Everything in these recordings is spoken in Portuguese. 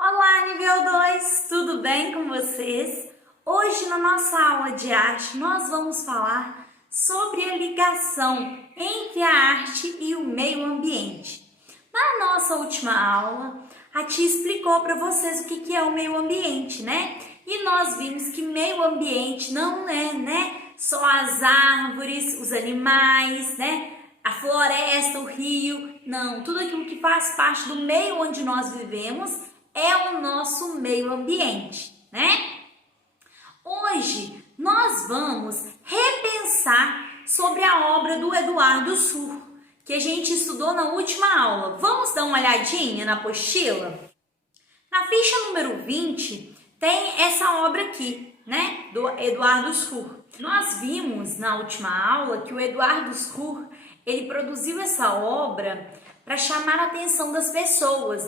Olá, nível 2, tudo bem com vocês? Hoje na nossa aula de arte nós vamos falar sobre a ligação entre a arte e o meio ambiente. Na nossa última aula, a tia explicou para vocês o que é o meio ambiente, né? E nós vimos que meio ambiente não é, só as árvores, os animais, a floresta, o rio, não, tudo aquilo que faz parte do meio onde nós vivemos é o nosso meio ambiente, né? Hoje nós vamos repensar sobre a obra do Eduardo Surro, que a gente estudou na última aula. Vamos dar uma olhadinha na apostila? Na ficha número 20 tem essa obra aqui, do Eduardo Surro. Nós vimos na última aula que o Eduardo Surro, ele produziu essa obra para chamar a atenção das pessoas,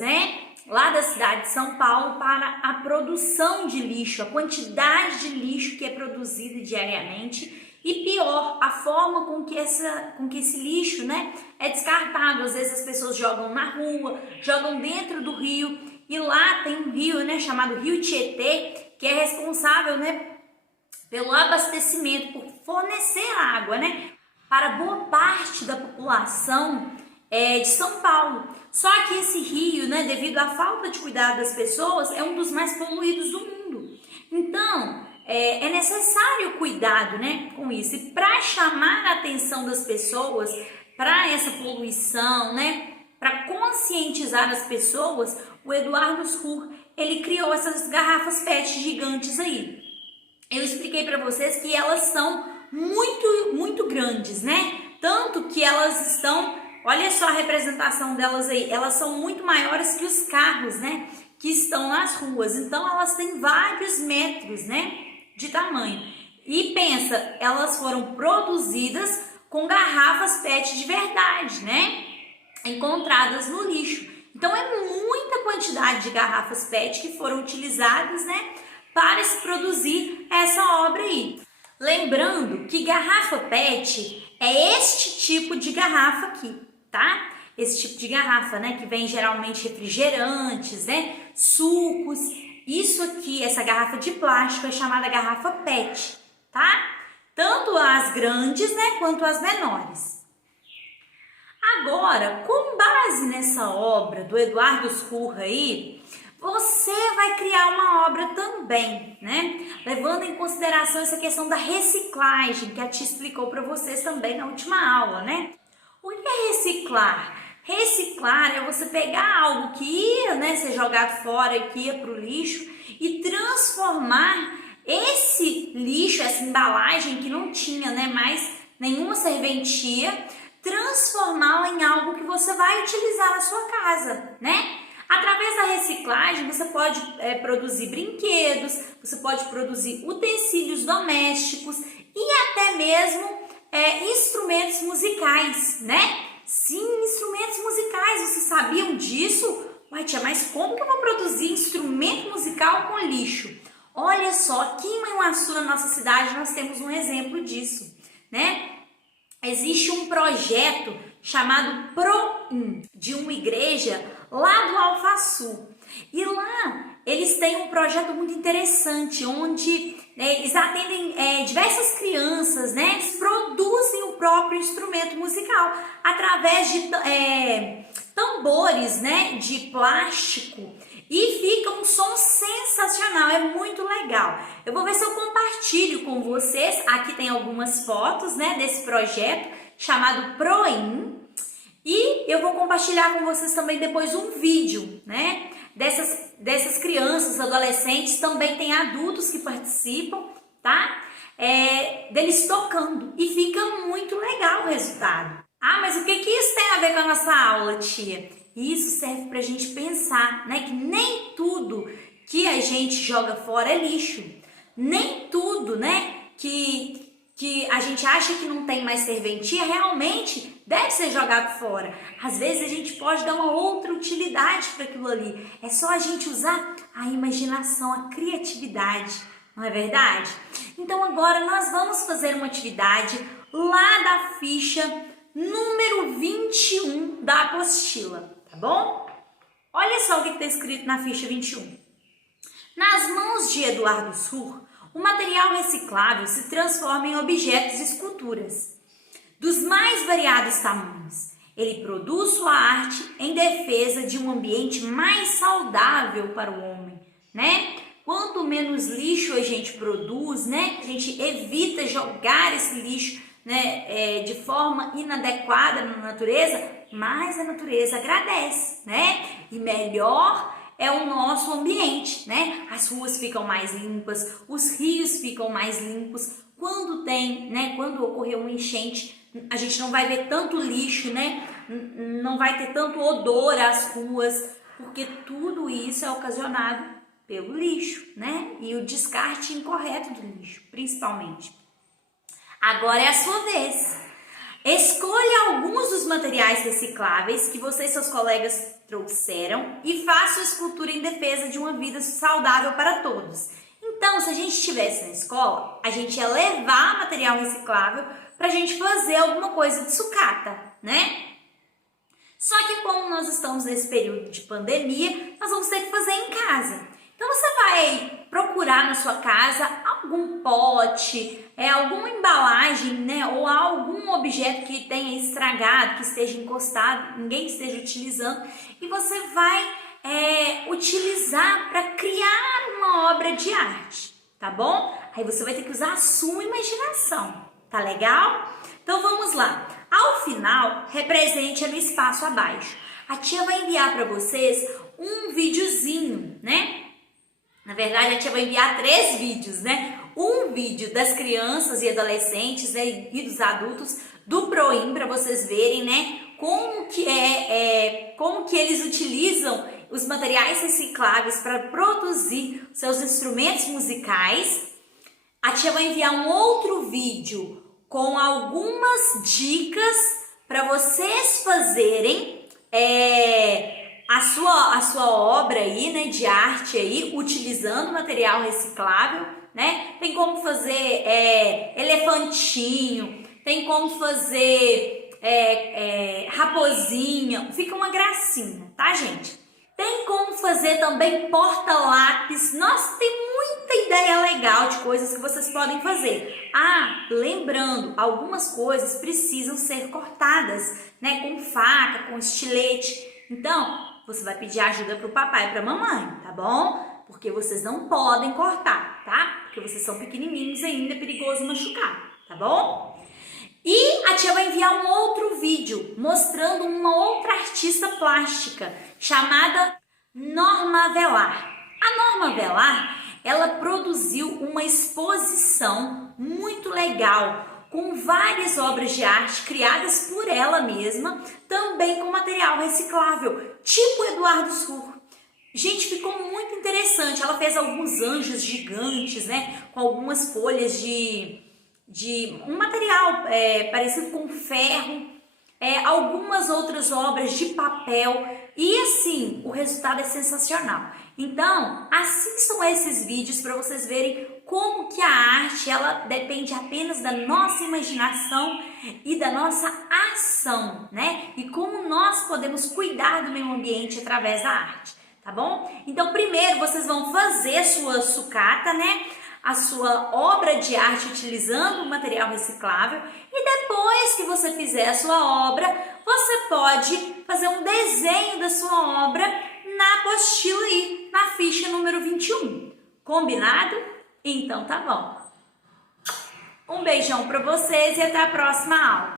lá da cidade de São Paulo, para a produção de lixo, a quantidade de lixo que é produzida diariamente e pior, a forma com que esse lixo, é descartado. Às vezes as pessoas jogam na rua, jogam dentro do rio, e lá tem um rio, chamado Rio Tietê, que é responsável, pelo abastecimento, por fornecer água, para boa parte da população de São Paulo. Só que esse rio, devido à falta de cuidado das pessoas, é um dos mais poluídos do mundo. Então, é necessário cuidado, com isso. E para chamar a atenção das pessoas para essa poluição, para conscientizar as pessoas, o Eduardo Surro, ele criou essas garrafas PET gigantes aí. Eu expliquei para vocês que elas são muito, muito grandes, Tanto que elas estão, olha só a representação delas aí, elas são muito maiores que os carros, que estão nas ruas. Então elas têm vários metros, de tamanho. E pensa, elas foram produzidas com garrafas PET de verdade, encontradas no lixo. Então é muita quantidade de garrafas PET que foram utilizadas, para se produzir essa obra aí. Lembrando que garrafa PET é este tipo de garrafa aqui, tá? Esse tipo de garrafa, que vem geralmente refrigerantes, sucos. Isso aqui, essa garrafa de plástico é chamada garrafa PET, tá? Tanto as grandes, quanto as menores. Agora, com base nessa obra do Eduardo Surro aí, você vai criar uma obra também, levando em consideração essa questão da reciclagem, que a tia explicou para vocês também na última aula, O que é reciclar? Reciclar é você pegar algo que ia, ser jogado fora, que ia para o lixo, e transformar esse lixo, essa embalagem que não tinha, mais nenhuma serventia, transformá-la em algo que você vai utilizar na sua casa, Através da reciclagem, você pode produzir brinquedos, você pode produzir utensílios domésticos e até mesmo instrumentos musicais, Sim, instrumentos musicais, vocês sabiam disso? Uai, tia, mas como que eu vou produzir instrumento musical com lixo? Olha só, aqui em Manhuaçu, na nossa cidade, nós temos um exemplo disso, Existe um projeto chamado PROIN, de uma igreja lá do Alfaçu. E lá eles têm um projeto muito interessante, onde eles atendem diversas crianças, eles produzem o próprio instrumento musical através de tambores, de plástico, e fica um som sensacional, é muito legal. Eu vou ver se eu compartilho com vocês, aqui tem algumas fotos, desse projeto chamado PROIN, e eu vou compartilhar com vocês também depois um vídeo, dessas crianças, adolescentes, também tem adultos que participam, tá? Deles tocando, e fica muito legal o resultado. Ah, mas o que isso tem a ver com a nossa aula, tia? Isso serve pra gente pensar, que nem tudo que a gente joga fora é lixo. Nem tudo, que a gente acha que não tem mais serventia, realmente deve ser jogado fora. Às vezes a gente pode dar uma outra utilidade para aquilo ali. É só a gente usar a imaginação, a criatividade, não é verdade? Então agora nós vamos fazer uma atividade lá da ficha número 21 da apostila, tá bom? Olha só o que está escrito na ficha 21. Nas mãos de Eduardo Sur, o material reciclável se transforma em objetos e esculturas dos mais variados tamanhos. Ele produz sua arte em defesa de um ambiente mais saudável para o homem, né? Quanto menos lixo a gente produz, né? A gente evita jogar esse lixo, né, de forma inadequada na natureza, mais a natureza agradece, né? E melhor é o nosso ambiente, né? As ruas ficam mais limpas, os rios ficam mais limpos. Quando tem, né? Quando ocorrer uma enchente, a gente não vai ver tanto lixo, né? Não vai ter tanto odor às ruas, porque tudo isso é ocasionado pelo lixo, né? E o descarte incorreto do lixo, principalmente. Agora é a sua vez. Escolha alguns dos materiais recicláveis que você e seus colegas trouxeram e faça a escultura em defesa de uma vida saudável para todos. Então, se a gente estivesse na escola, a gente ia levar material reciclável para a gente fazer alguma coisa de sucata, né? Só que como nós estamos nesse período de pandemia, nós vamos ter que fazer em casa. Então você vai procurar na sua casa algum pote, alguma embalagem, né, ou algum objeto que tenha estragado, que esteja encostado, ninguém esteja utilizando, e você vai utilizar para criar uma obra de arte, tá bom? Aí você vai ter que usar a sua imaginação, tá legal? Então vamos lá. Ao final, represente no espaço abaixo. A tia vai enviar para vocês um videozinho, né? Na verdade, a tia vai enviar 3 vídeos, né? Um vídeo das crianças e adolescentes, né, e dos adultos do Proim, para vocês verem, né, como que eles utilizam os materiais recicláveis para produzir seus instrumentos musicais. A tia vai enviar um outro vídeo com algumas dicas para vocês fazerem a sua obra aí, né, de arte aí, utilizando material reciclável, né? Tem como fazer elefantinho, tem como fazer raposinha, fica uma gracinha, tá, gente? Tem como fazer também porta-lápis. Nossa, tem muita ideia legal de coisas que vocês podem fazer. Ah, lembrando, algumas coisas precisam ser cortadas, né, com faca, com estilete. Então, você vai pedir ajuda para o papai e para a mamãe, tá bom? Porque vocês não podem cortar, tá? Porque vocês são pequenininhos ainda, é perigoso machucar, tá bom? E a tia vai enviar um outro vídeo mostrando uma outra artista plástica chamada Norma Avelar. A Norma Avelar, ela produziu uma exposição muito legal com várias obras de arte criadas por ela mesma, também com material reciclável, tipo Eduardo Sur. Gente, ficou muito interessante. Ela fez alguns anjos gigantes, né, com algumas folhas de um material parecido com ferro, algumas outras obras de papel, e assim, o resultado é sensacional. Então, assistam esses vídeos para vocês verem como que a arte, ela depende apenas da nossa imaginação e da nossa ação, né? E como nós podemos cuidar do meio ambiente através da arte, tá bom? Então, primeiro vocês vão fazer sua sucata, né? A sua obra de arte utilizando o material reciclável, e depois que você fizer a sua obra, você pode fazer um desenho da sua obra na apostila aí, na ficha número 21. Combinado? Então tá bom. Um beijão para vocês e até a próxima aula.